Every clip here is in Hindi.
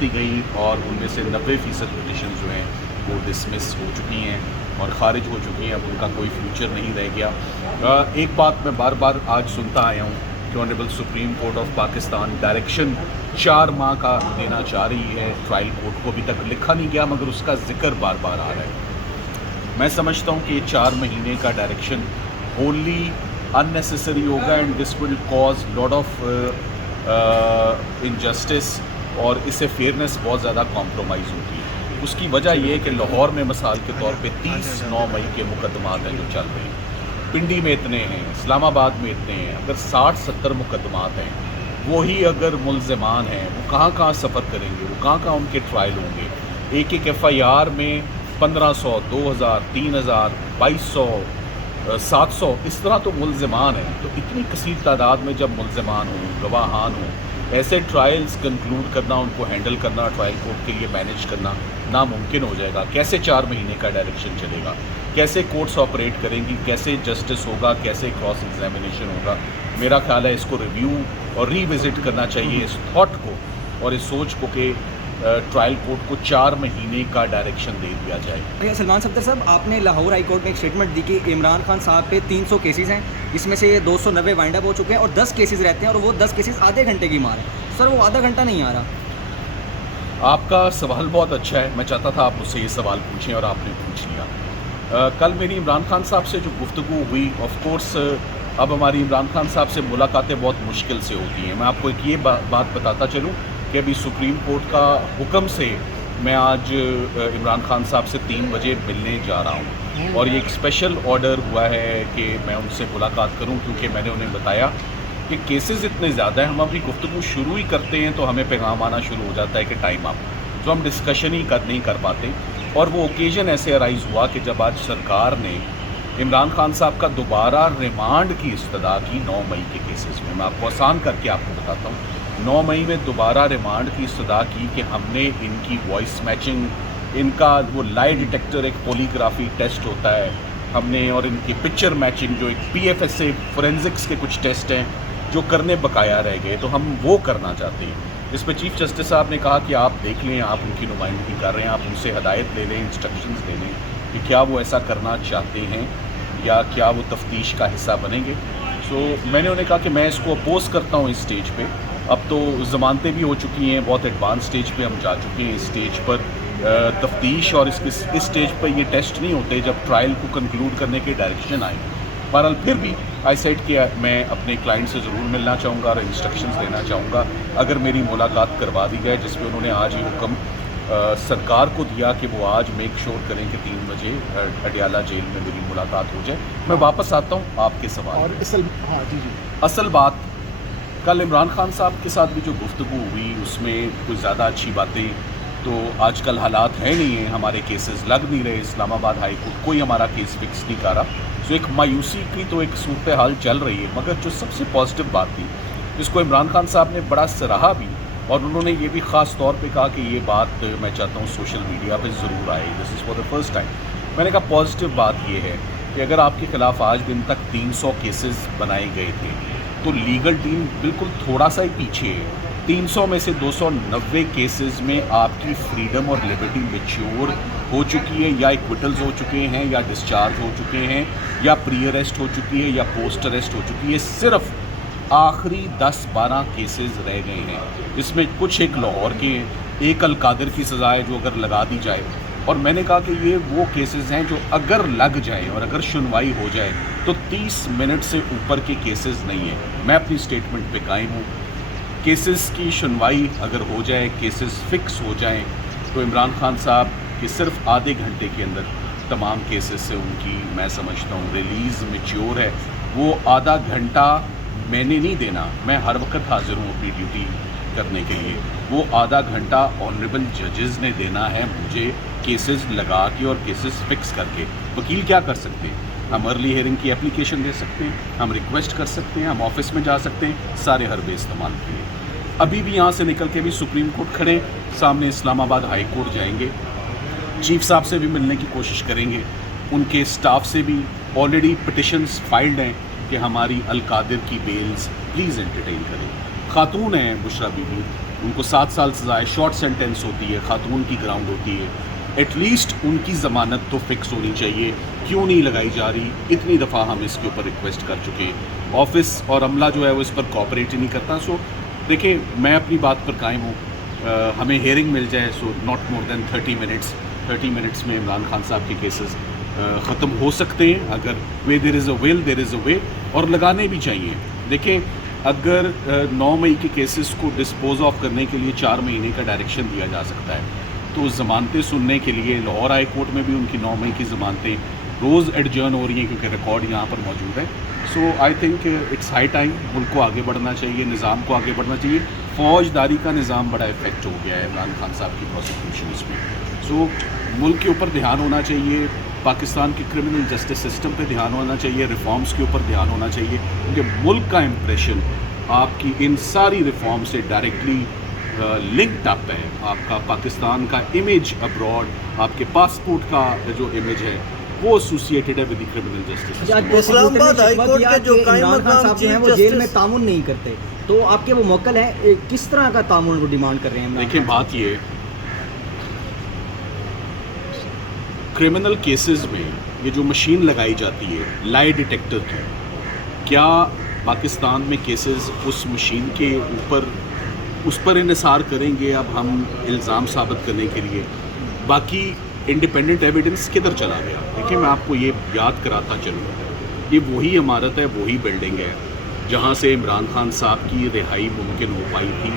दी गई और उनमें से 90% पिटिशन जो हैं वो डिसमिस हो चुकी हैं और ख़ारिज हो चुकी हैं। अब उनका कोई फ्यूचर नहीं रह गया। एक बात मैं बार बार आज सुनता आया हूँ कि honourable supreme court of Pakistan direction 4 माह का देना चाह रही है। ट्रायल कोर्ट को अभी तक लिखा नहीं गया मगर उसका जिक्र बार बार आ रहा है। मैं समझता हूँ कि ये 4 महीने का डायरेक्शन ओनली अननेसेसरी होगा and this will cause lot of injustice और इससे फेयरनेस बहुत ज़्यादा कॉम्प्रोमाइज़ होती है। उसकी वजह यह है कि लाहौर में मिसाल के तौर पे 30/9 मई के मुकदमात हैं जो चल रहे हैं, पिंडी में इतने हैं, इस्लामाबाद में इतने हैं। अगर 60-70 मुकदमात हैं, वही अगर मुल्ज़िमान हैं वो कहाँ कहाँ सफ़र करेंगे, वो कहाँ कहाँ उनके ट्रायल होंगे। एक एक FIR में 1500, 2000, 3000, 2200, 700 इस तरह तो मुल्ज़िमान हैं। तो इतनी कसीर तादाद में जब मुल्ज़िमान हों, गवाहान हों, ऐसे ट्रायल्स कंक्लूड करना, उनको हैंडल करना, ट्रायल कोर्ट के लिए मैनेज करना नामुमकिन हो जाएगा। कैसे 4 महीने का डायरेक्शन चलेगा, कैसे कोर्ट्स ऑपरेट करेंगी, कैसे जस्टिस होगा, कैसे क्रॉस एग्जामिनेशन होगा। मेरा ख्याल है इसको रिव्यू और रीविज़िट करना चाहिए, इस थॉट को और इस सोच को कि ट्रायल कोर्ट को 4 महीने का डायरेक्शन दे दिया जाए। भैया सलमान सफदर साहब, आपने लाहौर हाई कोर्ट में एक स्टेटमेंट दी कि इमरान खान साहब पे 300 केसेस हैं, जिसमें से 290 वाइंड अप हो चुके हैं और 10 केसेस रहते हैं और वो 10 केसेस आधे घंटे की मार है। सर वो आधा घंटा नहीं आ रहा। आपका सवाल बहुत अच्छा है। मैं चाहता था आप मुझसे ये सवाल पूछें और आपने पूछ लिया। कल मेरी इमरान खान साहब से जो गुफ्तगू हुई, ऑफ कोर्स अब हमारी इमरान खान साहब से मुलाकातें बहुत मुश्किल से होती हैं। मैं आपको एक ये बात बताता चलूँ कि अभी सुप्रीम कोर्ट का हुक्म से मैं आज इमरान खान साहब से 3 बजे मिलने जा रहा हूँ और ये एक स्पेशल ऑर्डर हुआ है कि मैं उनसे मुलाकात करूँ, क्योंकि मैंने उन्हें बताया कि केसेस इतने ज़्यादा हैं, हम अभी गुफ्तगू शुरू ही करते हैं तो हमें पैगाम आना शुरू हो जाता है कि टाइम अप, तो हम डिस्कशन ही नहीं कर पाते। और वो ओकेजन ऐसे अराइज़ हुआ कि जब आज सरकार ने इमरान खान साहब का दोबारा रिमांड की इस्तदा की 9 मई के केसेस में। मैं आपको आसान करके आपको बताता हूँ। 9 मई में दोबारा रिमांड की इस्तदा की कि हमने इनकी वॉइस मैचिंग, इनका वो लाई डिटेक्टर एक पॉलीग्राफी टेस्ट होता है, हमने और इनकी पिक्चर मैचिंग जो एक PFSA फोरेंसिक्स के कुछ टेस्ट हैं जो करने बकाया रह गए, तो हम वो करना चाहते हैं। इस पर चीफ जस्टिस साहब ने कहा कि आप देख लें, आप उनकी नुमाइंदगी कर रहे हैं, आप उनसे हदायत ले लें, इंस्ट्रक्शंस ले लें कि क्या वो ऐसा करना चाहते हैं या क्या वो तफ्तीश का हिस्सा बनेंगे। सो मैंने उन्हें कहा कि मैं इसको अपोज करता हूँ इस स्टेज पे। अब तो ज़मानतें भी हो चुकी हैं, बहुत एडवांस स्टेज पे हम जा चुके हैं। इस स्टेज पर तफ्तीश और इस स्टेज पर ये टेस्ट नहीं होते जब ट्रायल को कंक्लूड करने के डायरेक्शन आए। बहरहाल फिर भी आई सेड कि मैं अपने क्लाइंट से ज़रूर मिलना चाहूँगा और इंस्ट्रक्शंस देना चाहूँगा अगर मेरी मुलाकात करवा दी जाए, जिसमें उन्होंने आज ही हुक्म सरकार को दिया कि वो आज मेक श्योर करें कि 3 बजे अडियाला जेल में मेरी मुलाकात हो जाए। मैं वापस आता हूँ आपके सवाल और असल बात, कल इमरान खान साहब के साथ भी जो गुफ्तगू हुई उसमें कुछ ज़्यादा अच्छी बातें तो आजकल हालात है नहीं है, हमारे केसेस लग नहीं रहे, इस्लामाबाद हाई कोर्ट कोई हमारा केस फिक्स नहीं कर रहा। सो एक मायूसी की तो एक सूरत हाल चल रही है। मगर जो सबसे पॉजिटिव बात थी जिसको इमरान खान साहब ने बड़ा सराहा भी और उन्होंने ये भी ख़ास तौर पे कहा कि ये बात मैं चाहता हूँ सोशल मीडिया पे ज़रूर आए, this is for the first time. मैंने कहा पॉजिटिव बात ये है कि अगर आपके ख़िलाफ़ आज दिन तक 300 केसेस बनाए गए थे तो लीगल टीम बिल्कुल थोड़ा सा ही पीछे है। 300 में से 290 केसेस में आपकी फ्रीडम और लिबर्टी मैच्योर हो चुकी है, या इक्विटल्स हो चुके हैं, या डिस्चार्ज हो चुके हैं, या प्री अरेस्ट हो चुकी है, या पोस्ट अरेस्ट हो चुकी है। सिर्फ आखिरी 10-12 केसेस रह गए हैं, जिसमें कुछ एक लाहौर के, एक अलकादिर की सज़ा है जो अगर लगा दी जाए। और मैंने कहा कि ये वो केसेस हैं जो अगर लग जाए और अगर सुनवाई हो जाए तो 30 मिनट से ऊपर के केसेस नहीं है। मैं अपनी स्टेटमेंट पे कायम हूँ। केसेस की सुनवाई अगर हो जाए, केसेस फिक्स हो जाएं, तो इमरान खान साहब के सिर्फ आधे घंटे के अंदर तमाम केसेस से उनकी, मैं समझता हूँ, रिलीज़ मैच्योर है। वो आधा घंटा मैंने नहीं देना, मैं हर वक्त हाजिर हूँ अपनी ड्यूटी करने के लिए। वो आधा घंटा ऑनरेबल जजेस ने देना है मुझे, केसेस लगा के और केसेस फिक्स करके। वकील क्या कर सकते हैं? हम अर्ली हियरिंग की एप्लीकेशन दे सकते हैं, हम रिक्वेस्ट कर सकते हैं, हम ऑफिस में जा सकते हैं, सारे हरबे इस्तेमाल किए। अभी भी यहाँ से निकल के भी सुप्रीम कोर्ट खड़े, सामने इस्लामाबाद हाई कोर्ट जाएंगे, चीफ साहब से भी मिलने की कोशिश करेंगे, उनके स्टाफ से भी ऑलरेडी पिटिशन्स फाइल्ड हैं कि हमारी अलकादिर की बेल्स प्लीज़ एंटरटेन करें। खातून हैं बुशरा बीबी, उनको 7 साल सज़ा है, शॉर्ट सेंटेंस होती है, खातून की ग्राउंड होती है, एटलीस्ट उनकी ज़मानत तो फिक्स होनी चाहिए। क्यों नहीं लगाई जा रही? इतनी दफ़ा हम इसके ऊपर रिक्वेस्ट कर चुके हैं। ऑफिस और अमला जो है वो इस पर कोऑपरेट ही नहीं करता। सो देखिए, मैं अपनी बात पर कायम हूँ। हमें हेयरिंग मिल जाए, so not more than 30 minutes में इमरान खान साहब के केसेस ख़त्म हो सकते हैं। अगर way there is a will there is a way, और लगाने भी चाहिए। देखें, अगर 9 मई के केसेस को डिस्पोज ऑफ करने के लिए 4 महीने का डायरेक्शन दिया जा सकता है, तो ज़मानतें सुनने के लिए लाहौर हाई कोर्ट में भी उनकी 9 मई की ज़मानतें रोज़ एडजर्न हो रही हैं, क्योंकि रिकॉर्ड यहाँ पर मौजूद है। So I think it's high time, मुल्क को आगे बढ़ना चाहिए, निज़ाम को आगे बढ़ना चाहिए। फ़ौजदारी का निज़ाम बड़ा इफेक्ट हो गया है इमरान खान साहब की प्रोसिक्यूशंस में। सो मुल्क के ऊपर ध्यान होना चाहिए, पाकिस्तान के क्रिमिनल जस्टिस सिस्टम पे ध्यान होना चाहिए, रिफॉर्म्स के ऊपर ध्यान होना चाहिए, क्योंकि मुल्क का इम्प्रेशन आपकी इन सारी रिफॉर्म से डायरेक्टली लिंक्ड अप है। आपका पाकिस्तान का इमेज अब्रॉड, आपके पासपोर्ट का जो इमेज है वो एसोसिएटेड है with the criminal justice. Islamabad high court के जो कायम इमरान खान मकाम साहब जो हैं चीफ वो जेल में जस्टिस तामुन नहीं करते, तो आपके वो मोक्कल है, किस तरह का तामुन वो डिमांड कर रहे हैं? देखिए, बात ये, क्रिमिनल केसेस में ये जो मशीन लगाई जाती है लाई डिटेक्टर की, क्या पाकिस्तान में केसेस उस मशीन के ऊपर उस पर इन्हिसार करेंगे? अब हम इल्ज़ाम साबित करने के लिए बाकी इंडिपेंडेंट एविडेंस किधर चला गया? देखिए, मैं आपको ये याद कराता चलूँ, ये वही इमारत है, वही बिल्डिंग है जहाँ से इमरान खान साहब की रिहाई मुमकिन हो पाई थी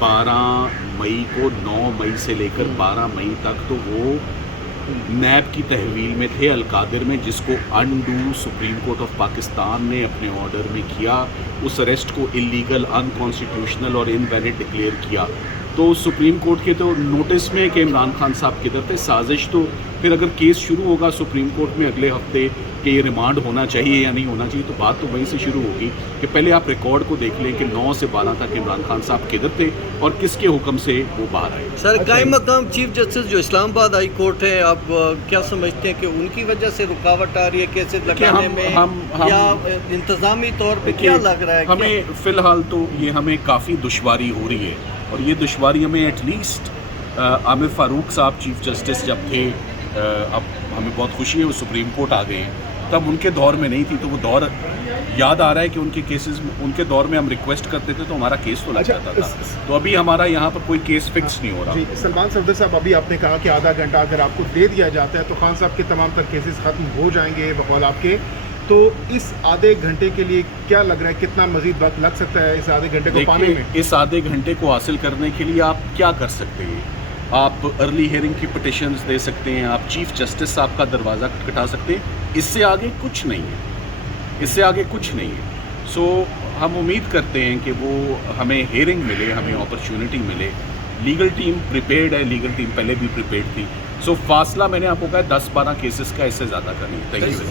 12 मई को। 9 मई से लेकर 12 मई तक तो वो नैब की तहवील में थे अलकादिर में, जिसको undo supreme court of Pakistan ने अपने ऑर्डर में किया। उस अरेस्ट को इलीगल, अनकॉन्स्टिट्यूशनल और इनवैलिड डिक्लेयर किया। तो सुप्रीम कोर्ट के तो नोटिस में कि इमरान खान साहब किधर थे, साजिश तो फिर अगर केस शुरू होगा सुप्रीम कोर्ट में अगले हफ्ते कि ये रिमांड होना चाहिए या नहीं होना चाहिए, तो बात तो वहीं से शुरू होगी कि पहले आप रिकॉर्ड को देख लें कि 9 से 12 तक इमरान खान साहब किधर थे और किसके हुक्म से वो बाहर आए। सर, कायम मकाम चीफ जस्टिस जो इस्लामाबाद हाई कोर्ट है, आप क्या समझते हैं कि उनकी वजह से रुकावट आ रही है केसेस लगाने में, या इंतजामी तौर पे क्या लग रहा है? हमें फ़िलहाल तो ये हमें काफ़ी दुश्वारी हो रही है, और ये दुश्वारी हमें एटलीस्ट आमिर फ़ारूक साहब चीफ जस्टिस जब थे, अब हमें बहुत खुशी है वो सुप्रीम कोर्ट आ गए हैं, तब उनके दौर में नहीं थी। तो वो दौर याद आ रहा है कि उनके केसेस, उनके दौर में हम रिक्वेस्ट करते थे तो हमारा केस तो लग जाता था। तो अभी हमारा यहाँ पर कोई केस फिक्स नहीं हो रहा। जी, सलमान सफदर साहब, अभी आपने कहा कि आधा घंटा अगर आपको दे दिया जाता है तो खान साहब के तमाम तर केसेस ख़त्म हो जाएंगे बकौल आपके, तो इस आधे घंटे के लिए क्या लग रहा है, कितना मजीद वक्त लग सकता है इस आधे घंटे को पाने में? इस आधे घंटे को हासिल करने के लिए आप क्या कर सकते हैं? आप अर्ली हियरिंग की पिटिशंस दे सकते हैं, आप चीफ जस्टिस साहब का दरवाज़ा खटखटा सकते हैं। इससे आगे कुछ नहीं है, इससे आगे कुछ नहीं है। सो हम उम्मीद करते हैं कि वो हमें हियरिंग मिले, हमें अपॉर्चुनिटी मिले। लीगल टीम प्रिपेयर्ड है, लीगल टीम पहले भी प्रिपेयर्ड थी। सो फासला मैंने आपको कहा 10-12 केसेस का, इससे ज़्यादा करनी। Thank you.